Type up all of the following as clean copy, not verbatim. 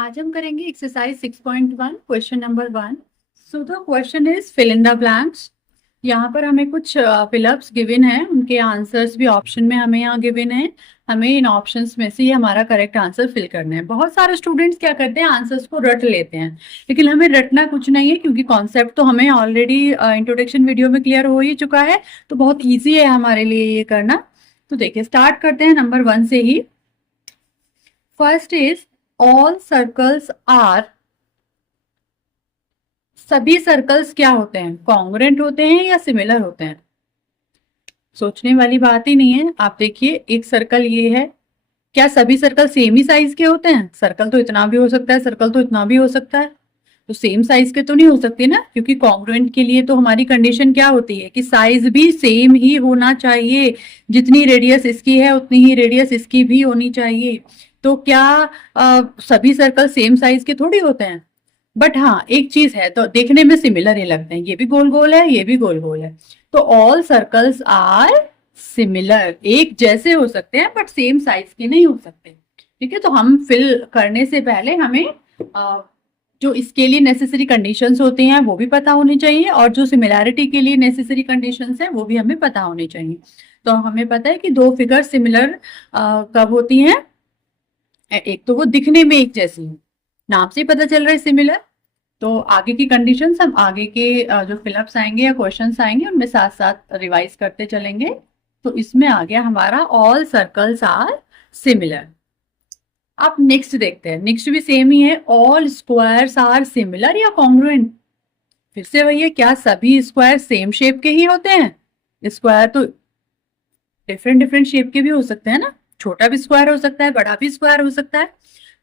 आज हम करेंगे exercise 6.1 question number 1। So the question is fill in the blanks. यहाँ पर हमें कुछ फिलअप्स गिवन है, उनके आंसर्स भी ऑप्शन में हमें यहाँ गिवन है। हमें इन ऑप्शंस में से ही हमारा करेक्ट आंसर फिल करना है। बहुत सारे स्टूडेंट्स क्या करते हैं, आंसर्स को रट लेते हैं, लेकिन हमें रटना कुछ नहीं है क्योंकि कॉन्सेप्ट तो हमें ऑलरेडी इंट्रोडक्शन वीडियो में क्लियर हो ही चुका है। तो बहुत ईजी है हमारे लिए ये करना। तो देखिए स्टार्ट करते हैं नंबर 1 से ही। First is all circles are, सभी सर्कल्स क्या होते हैं, कॉन्ग्रुएंट होते हैं या सिमिलर होते हैं। सोचने वाली बात ही नहीं है। आप देखिए एक सर्कल ये है, क्या सभी सर्कल सेम ही साइज के होते हैं। सर्कल तो इतना भी हो सकता है, सर्कल तो इतना भी हो सकता है, तो सेम साइज के तो नहीं हो सकते ना, क्योंकि कॉन्ग्रुएंट के लिए तो हमारी कंडीशन क्या होती है कि साइज भी सेम ही होना चाहिए। जितनी रेडियस इसकी है उतनी ही रेडियस इसकी भी होनी चाहिए। तो क्या सभी सर्कल सेम साइज के थोड़ी होते हैं। बट हाँ एक चीज है, तो देखने में सिमिलर ही लगते हैं, ये भी गोल गोल है ये भी गोल गोल है। तो ऑल सर्कल्स आर सिमिलर, एक जैसे हो सकते हैं बट सेम साइज के नहीं हो सकते। ठीक है, तो हम फिल करने से पहले हमें जो इसके लिए नेसेसरी कंडीशंस होती हैं वो भी पता होनी चाहिए, और जो सिमिलैरिटी के लिए नेसेसरी कंडीशंस हैं वो भी हमें पता होनी चाहिए। तो हमें पता है कि दो फिगर सिमिलर कब होती हैं, एक तो वो दिखने में एक जैसी है, नाम से ही पता चल रहा है सिमिलर। तो आगे की कंडीशंस हम आगे के जो फिलअप्स आएंगे या क्वेश्चंस आएंगे उनमें साथ साथ रिवाइज करते चलेंगे। तो इसमें आ गया हमारा ऑल सर्कल्स आर सिमिलर। अब नेक्स्ट देखते हैं, नेक्स्ट भी सेम ही है, ऑल स्क्वायर्स आर सिमिलर या कॉन्ग्रुएंट। फिर से वही है, क्या सभी स्क्वायर सेम शेप के ही होते हैं। स्क्वायर तो डिफरेंट डिफरेंट शेप के भी हो सकते हैं ना, छोटा भी स्क्वायर हो सकता है बड़ा भी स्क्वायर हो सकता है।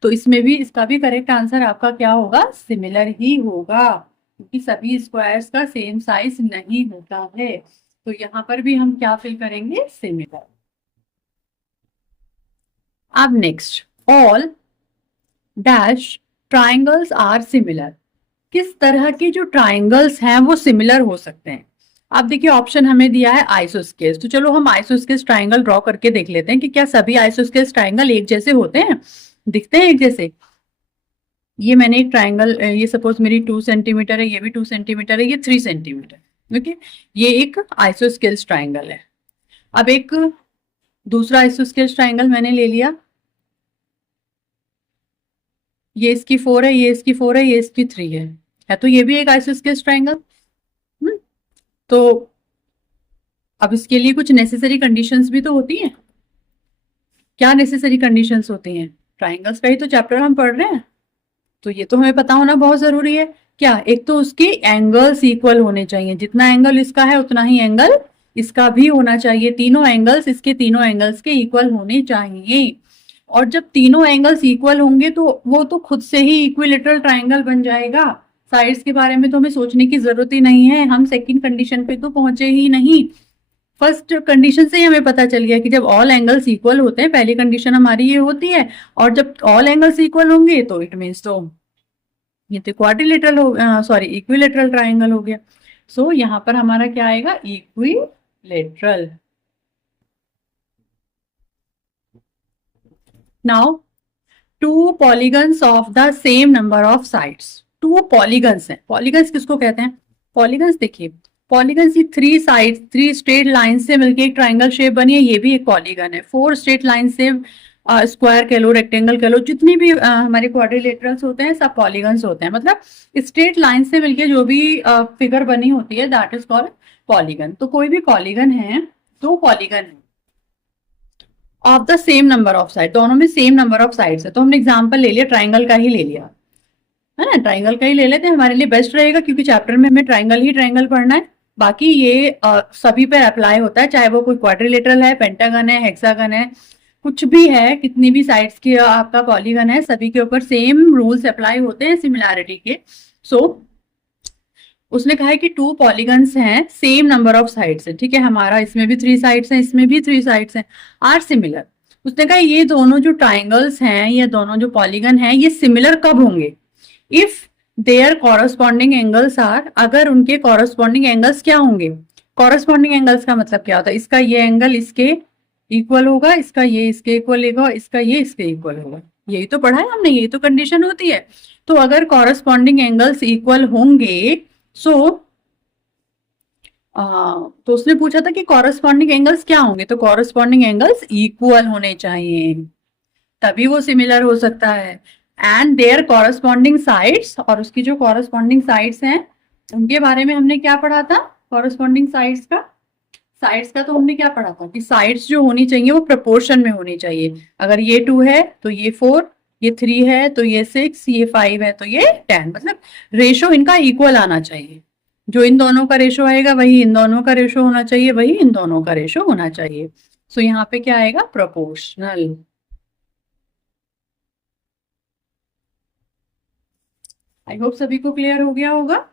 तो इसमें भी इसका भी करेक्ट आंसर आपका क्या होगा, सिमिलर ही होगा, क्योंकि सभी स्क्वायर्स का सेम साइज नहीं होता है। तो यहाँ पर भी हम क्या फिल करेंगे, सिमिलर। अब next, all dash triangles are similar. किस तरह के जो ट्राइंगल्स हैं वो सिमिलर हो सकते हैं। आप देखिए ऑप्शन हमें दिया है आइसोस्केल्स, तो चलो हम आइसोस्केल्स ट्राइंगल ड्रॉ करके देख लेते हैं कि क्या सभी आइसोस्केल्स ट्राइंगल एक जैसे होते हैं, दिखते हैं एक जैसे। ये मैंने एक ट्राइंगल, ये सपोज मेरी 2 सेंटीमीटर है, ये भी 2 सेंटीमीटर है, ये 3 सेंटीमीटर। ओके, ये एक आइसोस्केल्स ट्राइंगल है। अब एक दूसरा आइसोस्केल्स ट्राइंगल मैंने ले लिया, ये इसकी 4 है, ये इसकी 4 है, ये इसकी 3 है तो ये भी एक आइसोस्केल्स ट्राइंगल। तो अब इसके लिए कुछ नेसेसरी कंडीशंस भी तो होती हैं। क्या नेसेसरी कंडीशंस होती हैं, ट्राइंगल्स का ही तो चैप्टर हम पढ़ रहे हैं, तो ये तो हमें पता होना बहुत जरूरी है। क्या, एक तो उसके एंगल्स इक्वल होने चाहिए, जितना एंगल इसका है उतना ही एंगल इसका भी होना चाहिए। तीनों एंगल्स इसके तीनों एंगल्स के इक्वल होने चाहिए, और जब तीनों एंगल्स इक्वल होंगे तो वो तो खुद से ही इक्विलेटरल ट्राइंगल बन जाएगा। साइड्स के बारे में तो हमें सोचने की जरूरत ही नहीं है, हम सेकंड कंडीशन पे तो पहुंचे ही नहीं। फर्स्ट कंडीशन से ही हमें पता चल गया कि जब ऑल एंगल्स इक्वल होते हैं, पहली कंडीशन हमारी ये होती है, और जब ऑल एंगल्स इक्वल होंगे तो इट मीन्स तो ये तो क्वाड्रिलेटरल हो, सॉरी इक्विलेटरल ट्राइंगल हो गया। सो यहाँ पर हमारा क्या आएगा, equilateral. Now to polygons of the same number of sides. To polygons हैं, पॉलीगन्स किसको कहते हैं, पॉलीगन्स देखिए, पॉलीगन्स की 3 साइड 3 स्ट्रेट लाइन से मिलकर एक ट्राइंगल शेप बनी है, ये भी एक पॉलीगन है। 4 स्ट्रेट लाइन से स्क्वायर कह लो, रेक्टेंगल कह लो, जितनी भी हमारे क्वाड्रिलेटरल्स होते हैं सब पॉलीगन्स होते हैं। मतलब स्ट्रेट लाइन से मिलकर जो भी फिगर बनी होती है दैट इज कॉल्ड पॉलीगन। तो कोई भी पॉलीगन है, 2 पॉलीगन है of the same number of side, दोनों में सेम नंबर ऑफ साइड्स है। तो हमने एग्जांपल ले लिया, ट्राइंगल का ही ले लिया है ना, ट्राइंगल का ही ले लेते हैं, हमारे लिए बेस्ट रहेगा, क्योंकि चैप्टर में हमें ट्राइंगल ही ट्राइंगल पढ़ना है। बाकी ये सभी पे अप्लाई होता है, चाहे वो कोई क्वाड्रिलेटरल है, पेंटागन है, हेक्सागन है, कुछ भी है, कितनी भी साइड्स की आपका पॉलीगन है, सभी के ऊपर सेम रूल्स अप्लाई होते हैं सिमिलैरिटी के। सो उसने कहा है कि 2 पॉलीगन्स हैं, सेम नंबर ऑफ साइड्स है। ठीक है, हमारा इसमें भी 3 साइड्स हैं, इसमें भी 3 साइड्स हैं, आर सिमिलर। उसने कहा ये दोनों जो ट्राइंगल्स हैं, ये दोनों जो पॉलीगन हैं, ये सिमिलर कब होंगे, if there corresponding angles are, अगर उनके कॉरस्पॉन्डिंग एंगल्स क्या होंगे। कॉरस्पॉन्डिंग एंगल्स का मतलब क्या होता है, इसका ये एंगल इसके इक्वल होगा, इसका ये इसके इक्वल होगा, इसका ये इसके इक्वल होगा। यही तो पढ़ा है हमने, यही तो कंडीशन होती है। तो अगर कॉरस्पॉन्डिंग एंगल्स इक्वल होंगे, सो तो उसने पूछा था कि कॉरस्पॉन्डिंग एंगल्स क्या होंगे, तो कॉरस्पॉन्डिंग एंगल्स इक्वल होने चाहिए, तभी वो सिमिलर हो सकता है। एंड देयर कॉरस्पॉन्डिंग साइड्स, और उसकी जो कॉरस्पॉन्डिंग साइड्स हैं उनके बारे में हमने क्या पढ़ा था, कॉरस्पॉन्डिंग साइड्स का तो हमने क्या पढ़ा था कि साइड्स जो होनी चाहिए वो प्रपोर्शन में होनी चाहिए। अगर ये 2 है तो ये 4, ये 3 है तो ये 6, ये 5 है तो ये 10, मतलब रेशो इनका इक्वल आना चाहिए। जो इन दोनों का रेशो आएगा वही इन दोनों का रेशो होना चाहिए, वही इन दोनों का रेशो होना चाहिए। सो यहाँ पे क्या आएगा, प्रोपोर्शनल। आई होप सभी को क्लियर हो गया होगा।